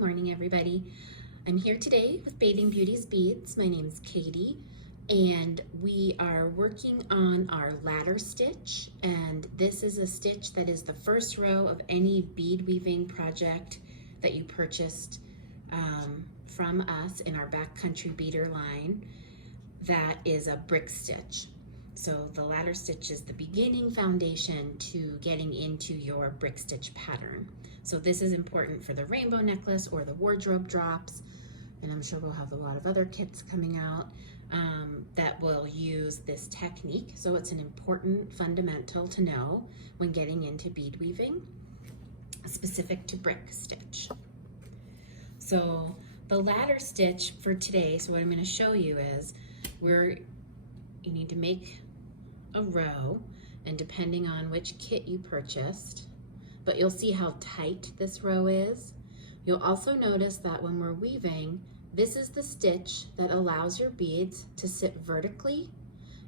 Good morning, everybody. I'm here today with Bathing Beauty's Beads. My name is Katie, and we are working on our ladder stitch. And this is a stitch that is the first row of any bead weaving project that you purchased from us in our Backcountry Beader line. That is a brick stitch. So the ladder stitch is the beginning foundation to getting into your brick stitch pattern. So this is important for the rainbow necklace or the wardrobe drops, and I'm sure we'll have a lot of other kits coming out that will use this technique. So it's an important fundamental to know when getting into bead weaving, specific to brick stitch. So the ladder stitch for today, so what I'm going to show you is you need to make a row, and depending on which kit you purchased, but you'll see how tight this row is. You'll also notice that when we're weaving, this is the stitch that allows your beads to sit vertically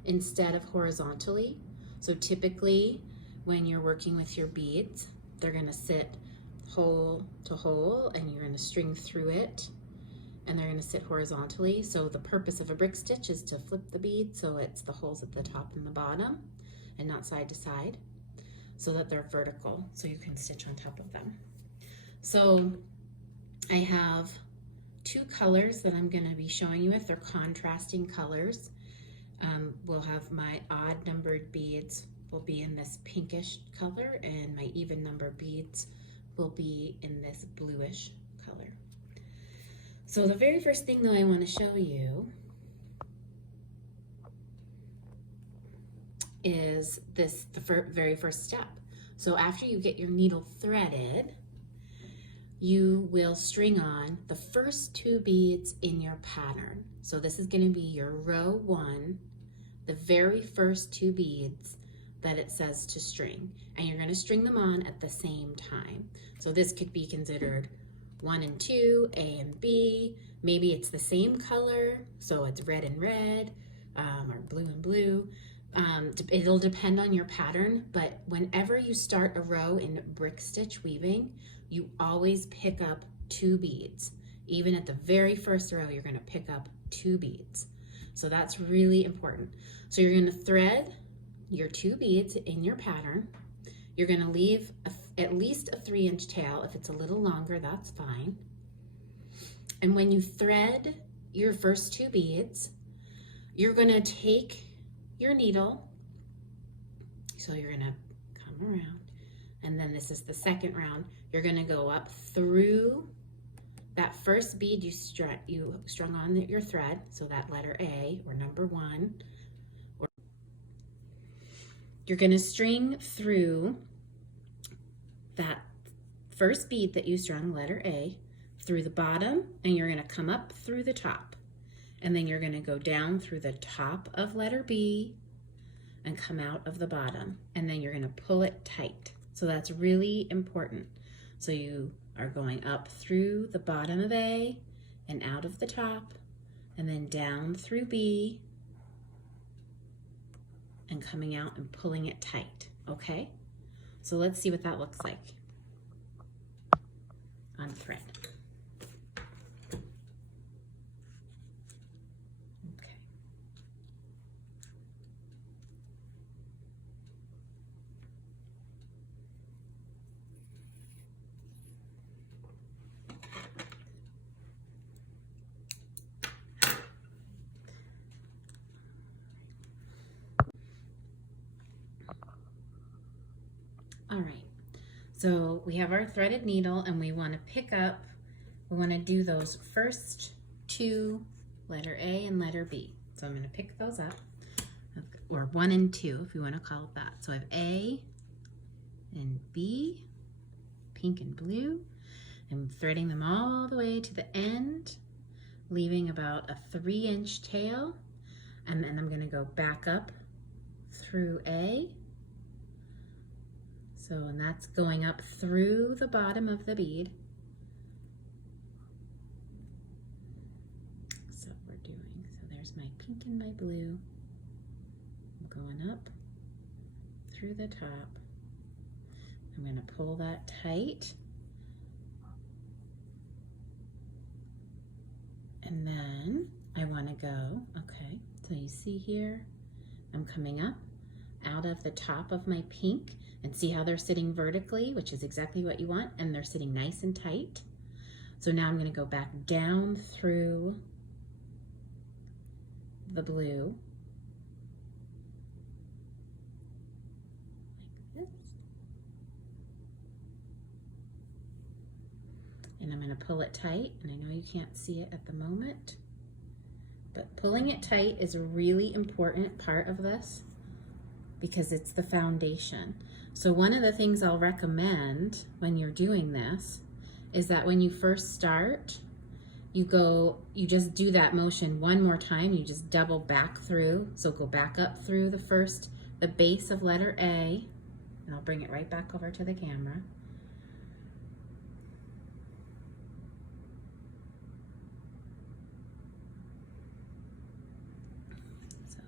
instead of horizontally. So typically when you're working with your beads, they're going to sit hole to hole and you're going to string through it, and they're going to sit horizontally. So the purpose of a brick stitch is to flip the bead so it's the holes at the top and the bottom and not side to side, so that they're vertical so you can stitch on top of them. So I have two colors that I'm going to be showing you if they're contrasting colors. We'll have my odd numbered beads will be in this pinkish color, and my even numbered beads will be in this bluish color. So the very first thing that I want to show you is the very first step. So after you get your needle threaded, you will string on the first two beads in your pattern. So this is going to be your row 1, the very first two beads that it says to string, and you're going to string them on at the same time. So this could be considered 1 and 2, A and B. Maybe it's the same color, so it's red and red, or blue and blue. It'll depend on your pattern, but whenever you start a row in brick stitch weaving, you always pick up 2 beads. Even at the very first row, you're going to pick up 2 beads. So that's really important. So you're going to thread your 2 beads in your pattern. You're going to leave at least a 3-inch tail. If it's a little longer, that's fine. And when you thread your first 2 beads, you're going to take your needle. So you're going to come around, and then this is the second round. You're going to go up through that first bead you strung on your thread, so that letter A or number 1. You're going to string through that first bead that you strung, letter A, through the bottom, and you're going to come up through the top. And then you're going to go down through the top of letter B and come out of the bottom. And then you're going to pull it tight. So that's really important. So you are going up through the bottom of A and out of the top, and then down through B and coming out and pulling it tight, okay? So let's see what that looks like on thread. Okay. All right, so we have our threaded needle, and we want to do those first 2, letter A and letter B. So I'm going to pick those up, or 1 and 2 if you want to call it that. So I have A and B, pink and blue. I'm threading them all the way to the end, leaving about a 3-inch tail, and then I'm going to go back up through A. So, and that's going up through the bottom of the bead. So we're doing, so there's my pink and my blue. I'm going up through the top. I'm going to pull that tight And then I want to go, okay, so you see here, I'm coming up out of the top of my pink, and see how they're sitting vertically, which is exactly what you want, and they're sitting nice and tight. So now I'm going to go back down through the blue, like this. And I'm going to pull it tight, and I know you can't see it at the moment, but pulling it tight is a really important part of this because it's the foundation. So one of the things I'll recommend when you're doing this is that when you first start, you just do that motion one more time. You just double back through. So go back up through the base of letter A, and I'll bring it right back over to the camera. So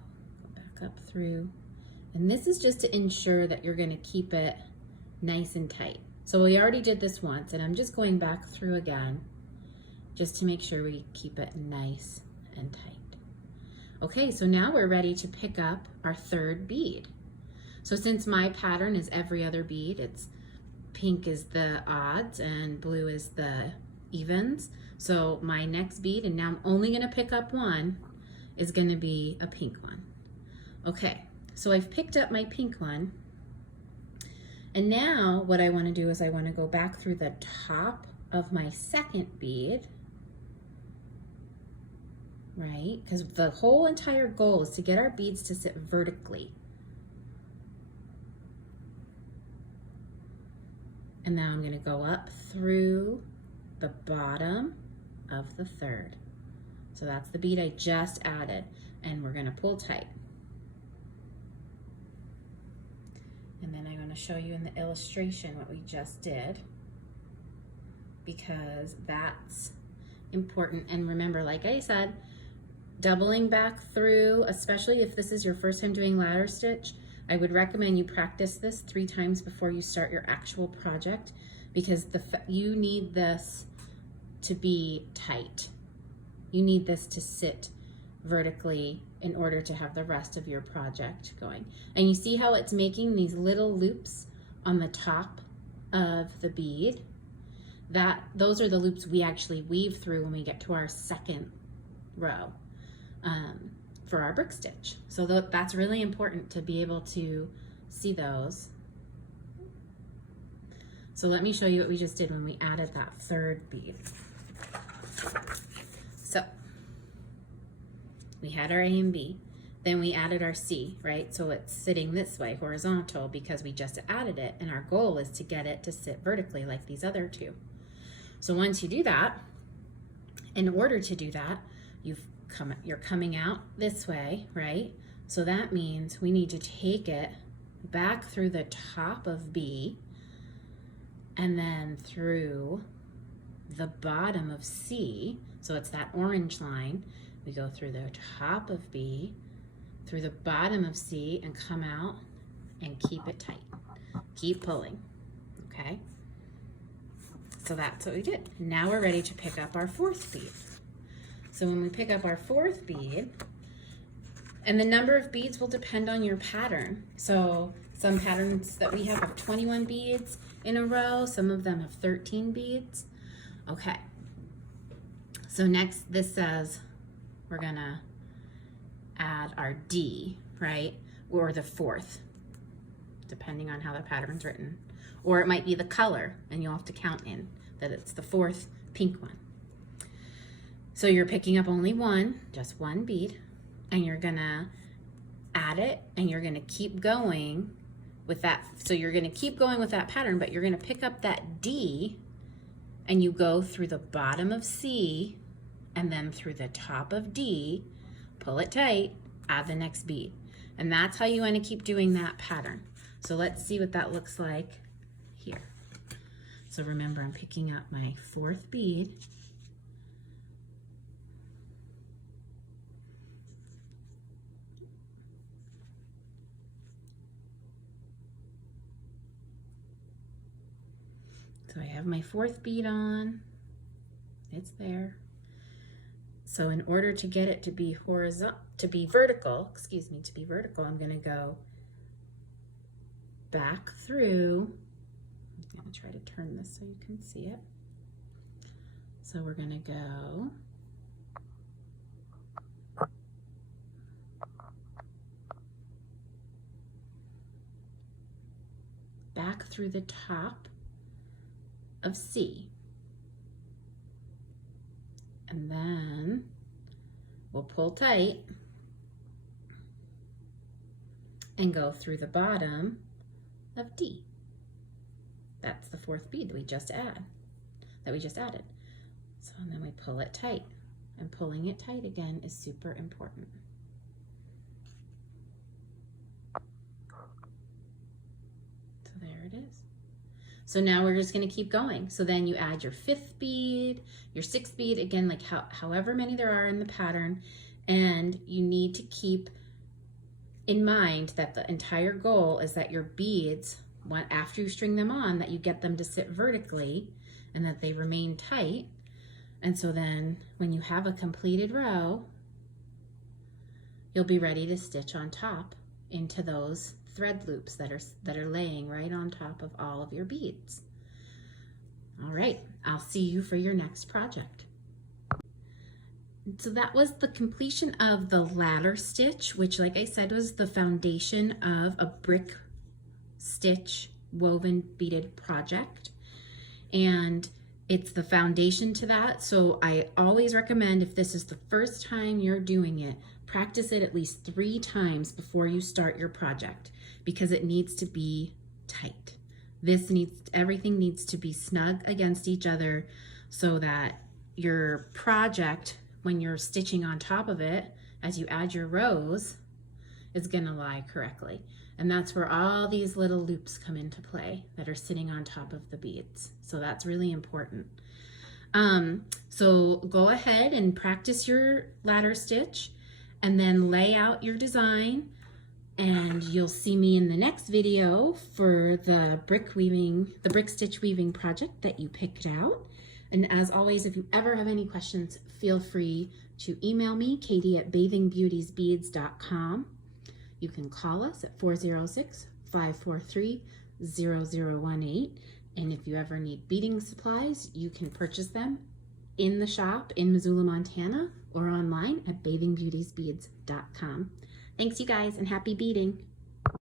go back up through. And this is just to ensure that you're going to keep it nice and tight. So we already did this once, and I'm just going back through again just to make sure we keep it nice and tight. Okay, so now we're ready to pick up our third bead. So since my pattern is every other bead, it's pink is the odds and blue is the evens. So my next bead, and now I'm only going to pick up one, is going to be a pink one. Okay. So I've picked up my pink one, and now what I want to do is I want to go back through the top of my second bead, right? Because the whole entire goal is to get our beads to sit vertically. And now I'm going to go up through the bottom of the third. So that's the bead I just added, and we're going to pull tight. And then I'm going to show you in the illustration what we just did, because that's important. And remember, like I said, doubling back through, especially if this is your first time doing ladder stitch, I would recommend you practice this 3 times before you start your actual project, because you need this to be tight. You need this to sit vertically in order to have the rest of your project going. And you see how it's making these little loops on the top of the bead? Those are the loops we actually weave through when we get to our second row for our brick stitch. So that's really important to be able to see those. So let me show you what we just did when we added that third bead. So we had our A and B, then we added our C, right? So it's sitting this way, horizontal, because we just added it, and our goal is to get it to sit vertically like these other two. So once you do that, in order to do that, you're coming out this way, right? So that means we need to take it back through the top of B and then through the bottom of C. So it's that orange line. We go through the top of B, through the bottom of C, and come out and keep it tight. Keep pulling, okay? So that's what we did. Now we're ready to pick up our fourth bead. So when we pick up our fourth bead, and the number of beads will depend on your pattern. So some patterns that we have 21 beads in a row, some of them have 13 beads. Okay, so next this says we're gonna add our D, right? Or the fourth, depending on how the pattern's written. Or it might be the color, and you'll have to count in that it's the fourth pink one. So you're picking up only one, just one bead, and you're gonna add it, and you're gonna keep going with that. So you're gonna keep going with that pattern, but you're gonna pick up that D, and you go through the bottom of C, and then through the top of D, pull it tight, add the next bead. And that's how you want to keep doing that pattern. So let's see what that looks like here. So remember, I'm picking up my fourth bead. So I have my fourth bead on, it's there. So in order to get it to be horizontal, to be vertical, I'm going to go back through. I'm going to try to turn this so you can see it. So we're going to go back through the top of C. And then we'll pull tight and go through the bottom of D. That's the fourth bead that we just added. So and then we pull it tight, and pulling it tight again is super important. So there it is. So now we're just going to keep going. So then you add your fifth bead, your sixth bead, again, like however many there are in the pattern, and you need to keep in mind that the entire goal is that your beads, after you string them on, that you get them to sit vertically and that they remain tight. And so then when you have a completed row, you'll be ready to stitch on top into those thread loops that are laying right on top of all of your beads. All right, I'll see you for your next project. So that was the completion of the ladder stitch, which, like I said, was the foundation of a brick stitch woven beaded project. And it's the foundation to that. So I always recommend, if this is the first time you're doing it, practice it at least 3 times before you start your project, because it needs to be tight. Everything needs to be snug against each other so that your project, when you're stitching on top of it, as you add your rows, is gonna lie correctly. And that's where all these little loops come into play that are sitting on top of the beads. So that's really important. So go ahead and practice your ladder stitch and then lay out your design, and you'll see me in the next video for the brick stitch weaving project that you picked out. And as always, if you ever have any questions, feel free to email me, katie@bathingbeautiesbeads.com. You can call us at 406-543-0018. And if you ever need beading supplies, you can purchase them in the shop in Missoula, Montana, or online at bathingbeautiesbeads.com. Thanks, you guys, and happy beading.